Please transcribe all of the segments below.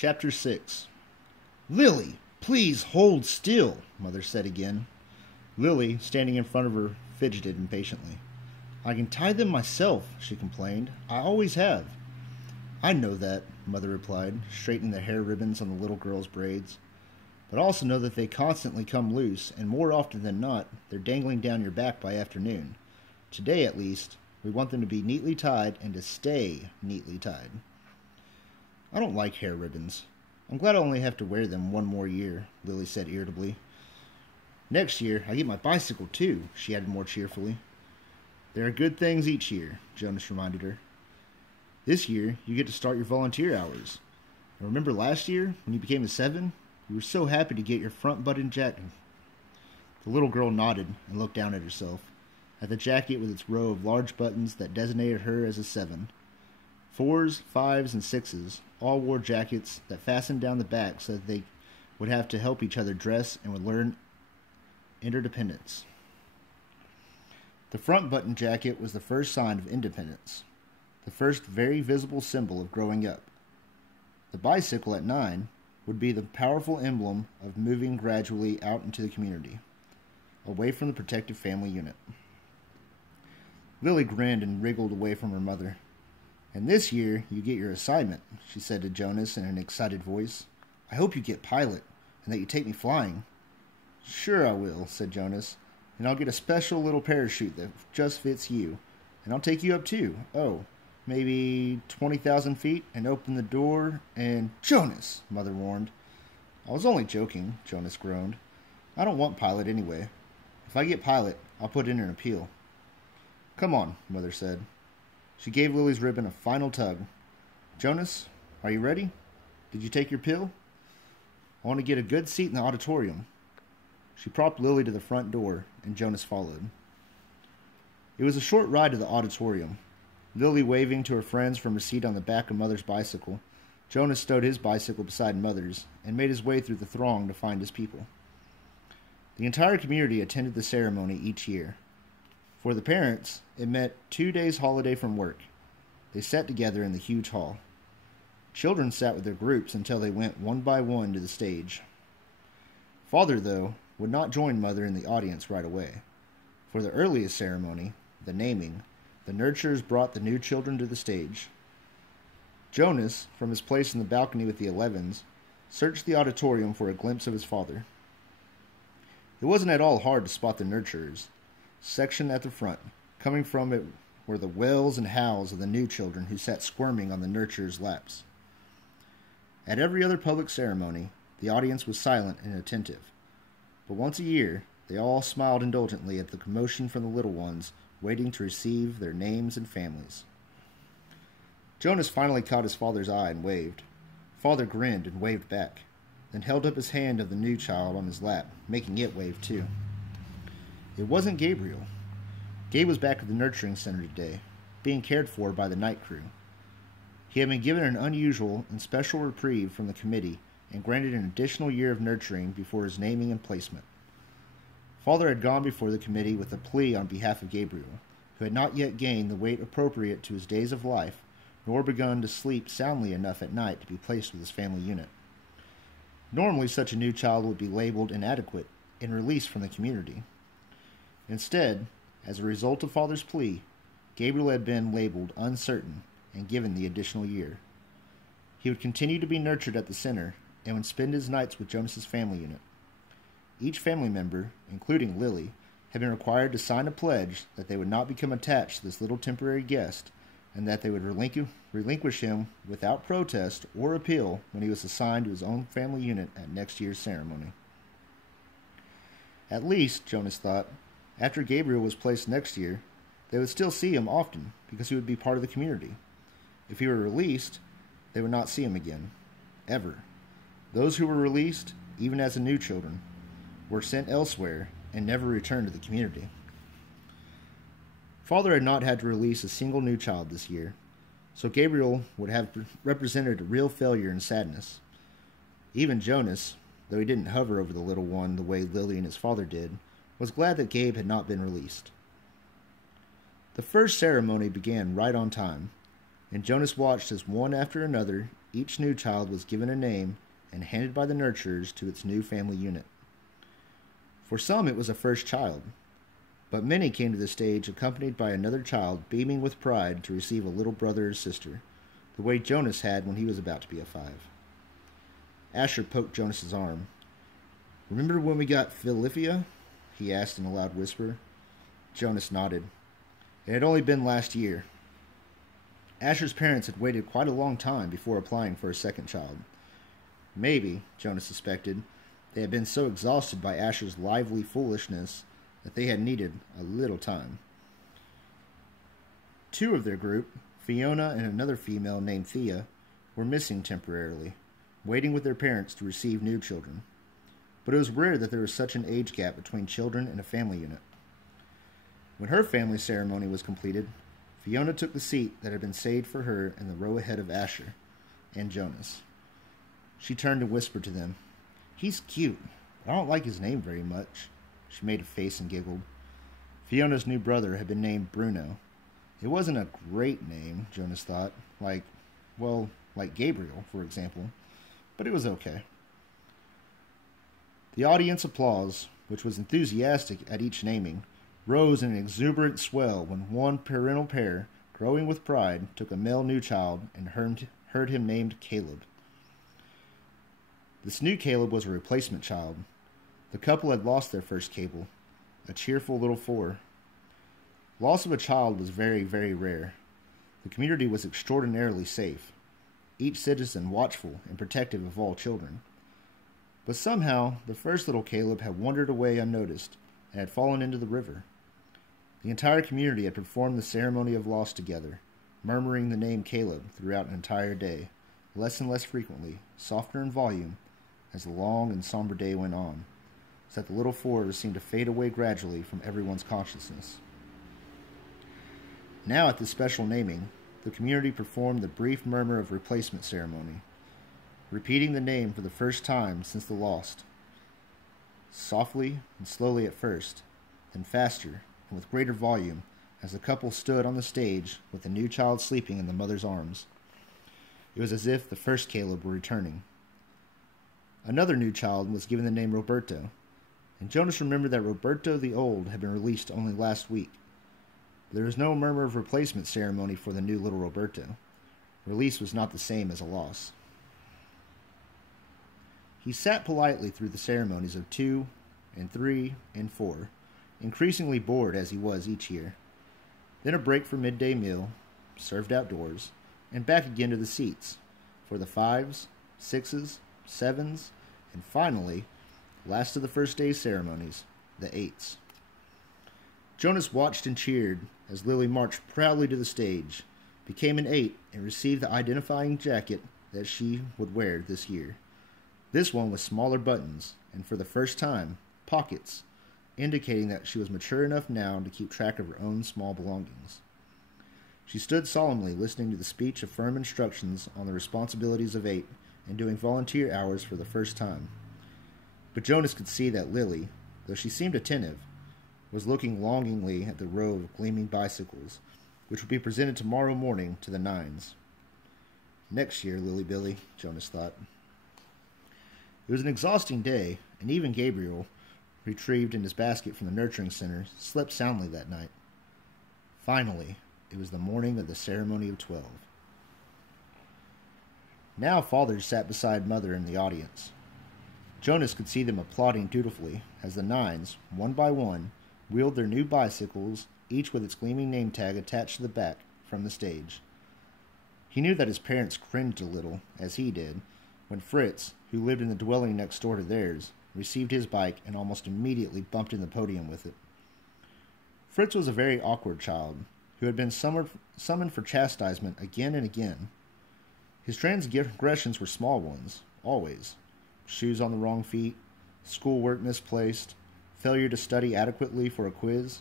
Chapter 6. Lily, please hold still, Mother said again. Lily, standing in front of her, fidgeted impatiently. I can tie them myself, she complained. I always have. I know that, Mother replied, straightening the hair ribbons on the little girl's braids. But also know that they constantly come loose, and more often than not, they're dangling down your back by afternoon. Today, at least, we want them to be neatly tied and to stay neatly tied. I don't like hair ribbons. I'm glad I only have to wear them one more year, Lily said irritably. Next year, I get my bicycle too, she added more cheerfully. There are good things each year, Jonas reminded her. This year, you get to start your volunteer hours. And remember last year, when you became a 7? You were so happy to get your front button jacket. The little girl nodded and looked down at herself, at the jacket with its row of large buttons that designated her as a 7. 4s, 5s, and 6s all wore jackets that fastened down the back so that they would have to help each other dress and would learn interdependence. The front button jacket was the first sign of independence, the first very visible symbol of growing up. The bicycle at 9 would be the powerful emblem of moving gradually out into the community, away from the protective family unit. Lily grinned and wriggled away from her mother. And this year, you get your assignment, she said to Jonas in an excited voice. I hope you get pilot, and that you take me flying. Sure I will, said Jonas, and I'll get a special little parachute that just fits you, and I'll take you up too. Oh, maybe 20,000 feet, and open the door, and... Jonas, Mother warned. I was only joking, Jonas groaned. I don't want pilot anyway. If I get pilot, I'll put in an appeal. Come on, Mother said. She gave Lily's ribbon a final tug. Jonas, are you ready? Did you take your pill? I want to get a good seat in the auditorium. She propped Lily to the front door, and Jonas followed. It was a short ride to the auditorium. Lily waving to her friends from her seat on the back of Mother's bicycle, Jonas stowed his bicycle beside Mother's and made his way through the throng to find his people. The entire community attended the ceremony each year. For the parents, it meant 2 days' holiday from work. They sat together in the huge hall. Children sat with their groups until they went one by one to the stage. Father, though, would not join Mother in the audience right away. For the earliest ceremony, the naming, the nurturers brought the new children to the stage. Jonas, from his place in the balcony with the 11s, searched the auditorium for a glimpse of his father. It wasn't at all hard to spot the nurturers. Sectioned at the front, coming from it were the wails and howls of the new children who sat squirming on the nurturers' laps. At every other public ceremony, the audience was silent and attentive. But once a year, they all smiled indulgently at the commotion from the little ones waiting to receive their names and families. Jonas finally caught his father's eye and waved. Father grinned and waved back, then held up his hand of the new child on his lap, making it wave too. It wasn't Gabriel. Gabe was back at the nurturing center today, being cared for by the night crew. He had been given an unusual and special reprieve from the committee and granted an additional year of nurturing before his naming and placement. Father had gone before the committee with a plea on behalf of Gabriel, who had not yet gained the weight appropriate to his days of life, nor begun to sleep soundly enough at night to be placed with his family unit. Normally, such a new child would be labeled inadequate and released from the community. Instead, as a result of Father's plea, Gabriel had been labeled uncertain and given the additional year. He would continue to be nurtured at the center and would spend his nights with Jonas's family unit. Each family member, including Lily, had been required to sign a pledge that they would not become attached to this little temporary guest and that they would relinquish him without protest or appeal when he was assigned to his own family unit at next year's ceremony. At least, Jonas thought, after Gabriel was placed next year, they would still see him often because he would be part of the community. If he were released, they would not see him again, ever. Those who were released, even as the new children, were sent elsewhere and never returned to the community. Father had not had to release a single new child this year, so Gabriel would have represented a real failure and sadness. Even Jonas, though he didn't hover over the little one the way Lily and his father did, was glad that Gabe had not been released. The first ceremony began right on time. and Jonas watched as one after another each new child was given a name and handed by the nurturers to its new family unit. For some it was a first child, but many came to the stage accompanied by another child beaming with pride to receive a little brother or sister, the way Jonas had when he was about to be a 5. Asher poked Jonas's arm. "Remember when we got Philipphia?" he asked in a loud whisper. Jonas nodded. It had only been last year. Asher's parents had waited quite a long time before applying for a second child. Maybe, Jonas suspected, they had been so exhausted by Asher's lively foolishness that they had needed a little time. 2 of their group, Fiona and another female named Thea, were missing temporarily, waiting with their parents to receive new children. But it was rare that there was such an age gap between children in a family unit. When her family ceremony was completed, Fiona took the seat that had been saved for her in the row ahead of Asher and Jonas. She turned and whispered to them, "He's cute, but I don't like his name very much." She made a face and giggled. Fiona's new brother had been named Bruno. It wasn't a great name, Jonas thought, like Gabriel, for example, but it was okay. The audience applause, which was enthusiastic at each naming, rose in an exuberant swell when one parental pair, growing with pride, took a male new child and heard him named Caleb. This new Caleb was a replacement child. The couple had lost their first Caleb, a cheerful little 4. Loss of a child was very, very rare. The community was extraordinarily safe, each citizen watchful and protective of all children. But somehow, the first little Caleb had wandered away unnoticed and had fallen into the river. The entire community had performed the ceremony of loss together, murmuring the name Caleb throughout an entire day, less and less frequently, softer in volume, as the long and somber day went on, so that the little 4 seemed to fade away gradually from everyone's consciousness. Now at this special naming, the community performed the brief murmur of replacement ceremony, repeating the name for the first time since the lost. Softly and slowly at first, then faster and with greater volume as the couple stood on the stage with the new child sleeping in the mother's arms. It was as if the first Caleb were returning. Another new child was given the name Roberto, and Jonas remembered that Roberto the Old had been released only last week. There was no murmur of replacement ceremony for the new little Roberto. Release was not the same as a loss. He sat politely through the ceremonies of 2 and 3 and 4, increasingly bored as he was each year. Then a break for midday meal, served outdoors, and back again to the seats, for the 5s, 6s, 7s, and finally, last of the first day's ceremonies, the 8s. Jonas watched and cheered as Lily marched proudly to the stage, became an 8, and received the identifying jacket that she would wear this year. This one with smaller buttons, and for the first time, pockets, indicating that she was mature enough now to keep track of her own small belongings. She stood solemnly listening to the speech of firm instructions on the responsibilities of 8 and doing volunteer hours for the first time. But Jonas could see that Lily, though she seemed attentive, was looking longingly at the row of gleaming bicycles, which would be presented tomorrow morning to the 9s. Next year, Lily Billy, Jonas thought. It was an exhausting day, and even Gabriel, retrieved in his basket from the nurturing center, slept soundly that night. Finally, it was the morning of the ceremony of 12. Now fathers sat beside mother in the audience. Jonas could see them applauding dutifully as the 9s, one by one, wheeled their new bicycles, each with its gleaming name tag attached to the back, from the stage. He knew that his parents cringed a little, as he did, when Fritz, who lived in the dwelling next door to theirs, received his bike and almost immediately bumped in the podium with it. Fritz was a very awkward child, who had been summoned for chastisement again and again. His transgressions were small ones, always. Shoes on the wrong feet, schoolwork misplaced, failure to study adequately for a quiz.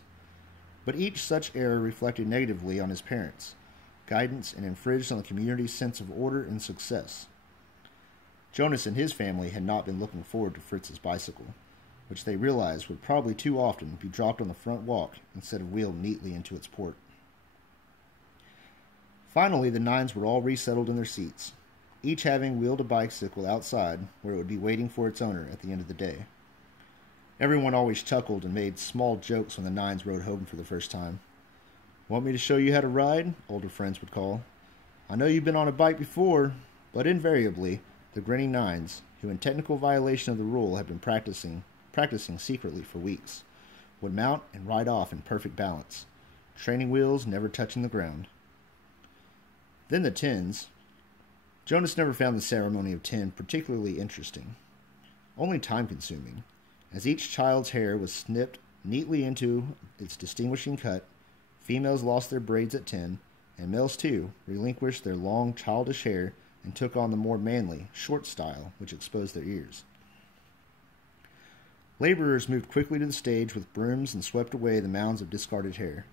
But each such error reflected negatively on his parents' guidance and infringed on the community's sense of order and success. Jonas and his family had not been looking forward to Fritz's bicycle, which they realized would probably too often be dropped on the front walk instead of wheeled neatly into its port. Finally, the nines were all resettled in their seats, each having wheeled a bicycle outside where it would be waiting for its owner at the end of the day. Everyone always chuckled and made small jokes when the nines rode home for the first time. "Want me to show you how to ride?" older friends would call. "I know you've been on a bike before," but invariably, the grinning nines, who in technical violation of the rule had been practicing secretly for weeks, would mount and ride off in perfect balance, training wheels never touching the ground. Then the tens. Jonas never found the ceremony of 10 particularly interesting, only time-consuming, as each child's hair was snipped neatly into its distinguishing cut. Females lost their braids at 10, and males too relinquished their long childish hair and took on the more manly, short style, which exposed their ears. Laborers moved quickly to the stage with brooms and swept away the mounds of discarded hair.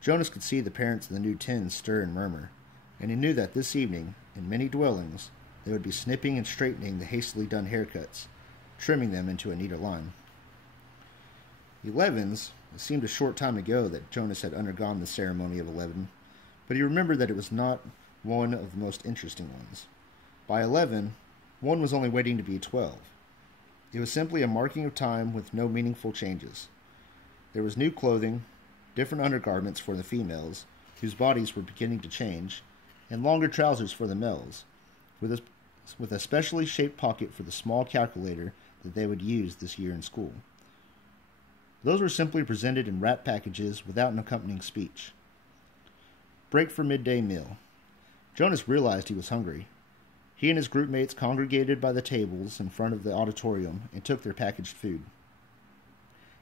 Jonas could see the parents of the new tens stir and murmur, and he knew that this evening, in many dwellings, they would be snipping and straightening the hastily done haircuts, trimming them into a neater line. 11s, it seemed a short time ago that Jonas had undergone the ceremony of 11, but he remembered that it was not one of the most interesting ones. By 11, one was only waiting to be 12. It was simply a marking of time with no meaningful changes. There was new clothing, different undergarments for the females, whose bodies were beginning to change, and longer trousers for the males, with a specially shaped pocket for the small calculator that they would use this year in school. Those were simply presented in wrapped packages without an accompanying speech. Break for midday meal. Jonas realized he was hungry. He and his group mates congregated by the tables in front of the auditorium and took their packaged food.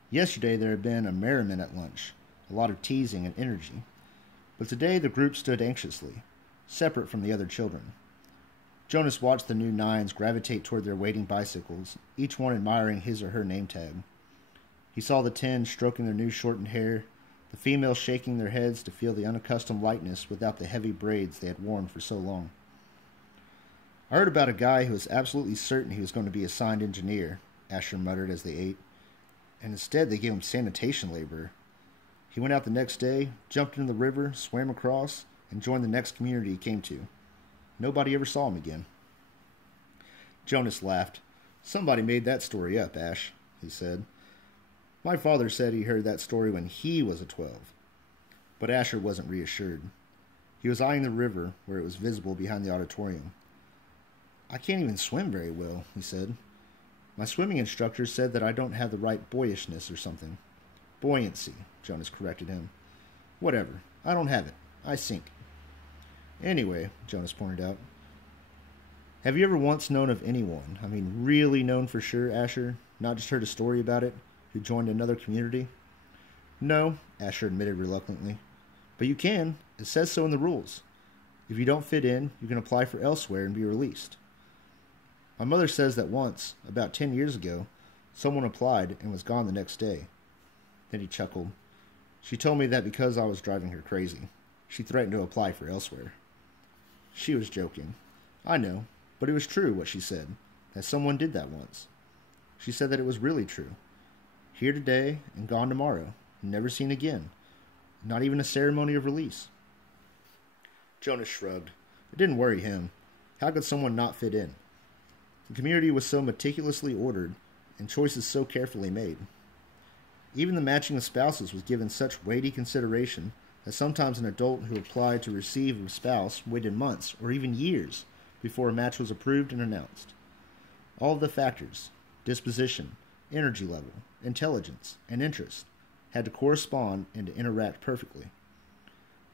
Yesterday there had been a merriment at lunch, a lot of teasing and energy, but today the group stood anxiously, separate from the other children. Jonas watched the new nines gravitate toward their waiting bicycles, each one admiring his or her name tag. He saw the 10 stroking their new shortened hair, the females shaking their heads to feel the unaccustomed lightness without the heavy braids they had worn for so long. "I heard about a guy who was absolutely certain he was going to be assigned engineer," Asher muttered as they ate, "and instead they gave him sanitation laborer. He went out the next day, jumped into the river, swam across, and joined the next community he came to. Nobody ever saw him again." Jonas laughed. "Somebody made that story up, Ash," he said. "My father said he heard that story when he was a 12. But Asher wasn't reassured. He was eyeing the river, where it was visible behind the auditorium. "I can't even swim very well," he said. "My swimming instructor said that I don't have the right boyishness or something." "Buoyancy," Jonas corrected him. "Whatever. I don't have it. I sink." "Anyway," Jonas pointed out, "have you ever once known of anyone, really known for sure, Asher, not just heard a story about it, who joined another community?" "No," Asher admitted reluctantly. "But you can. It says so in the rules. If you don't fit in, you can apply for elsewhere and be released. My mother says that once, about 10 years ago, someone applied and was gone the next day." Then he chuckled. "She told me that because I was driving her crazy, she threatened to apply for elsewhere." She was joking. I know, but it was true what she said, that someone did that once. She said that it was really true. Here today and gone tomorrow, never seen again. Not even a ceremony of release. Jonas shrugged. It didn't worry him. How could someone not fit in? The community was so meticulously ordered, and choices so carefully made. Even the matching of spouses was given such weighty consideration that sometimes an adult who applied to receive a spouse waited months or even years before a match was approved and announced. All of the factors, disposition, energy level, intelligence, and interest, had to correspond and to interact perfectly.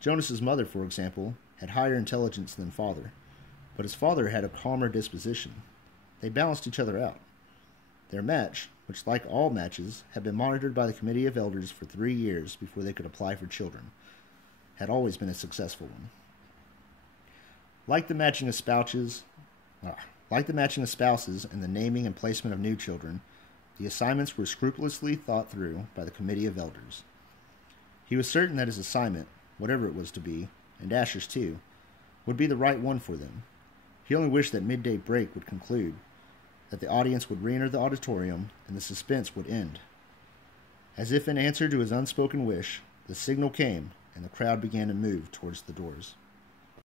Jonas's mother, for example, had higher intelligence than father, but his father had a calmer disposition. They balanced each other out. Their match, which like all matches had been monitored by the Committee of Elders for 3 years before they could apply for children, had always been a successful one. Like the matching of spouses and the naming and placement of new children, the assignments were scrupulously thought through by the Committee of Elders. He was certain that his assignment, whatever it was to be, and Asher's too, would be the right one for them. He only wished that midday break would conclude, that the audience would re-enter the auditorium, and the suspense would end. As if in answer to his unspoken wish, the signal came, and the crowd began to move towards the doors.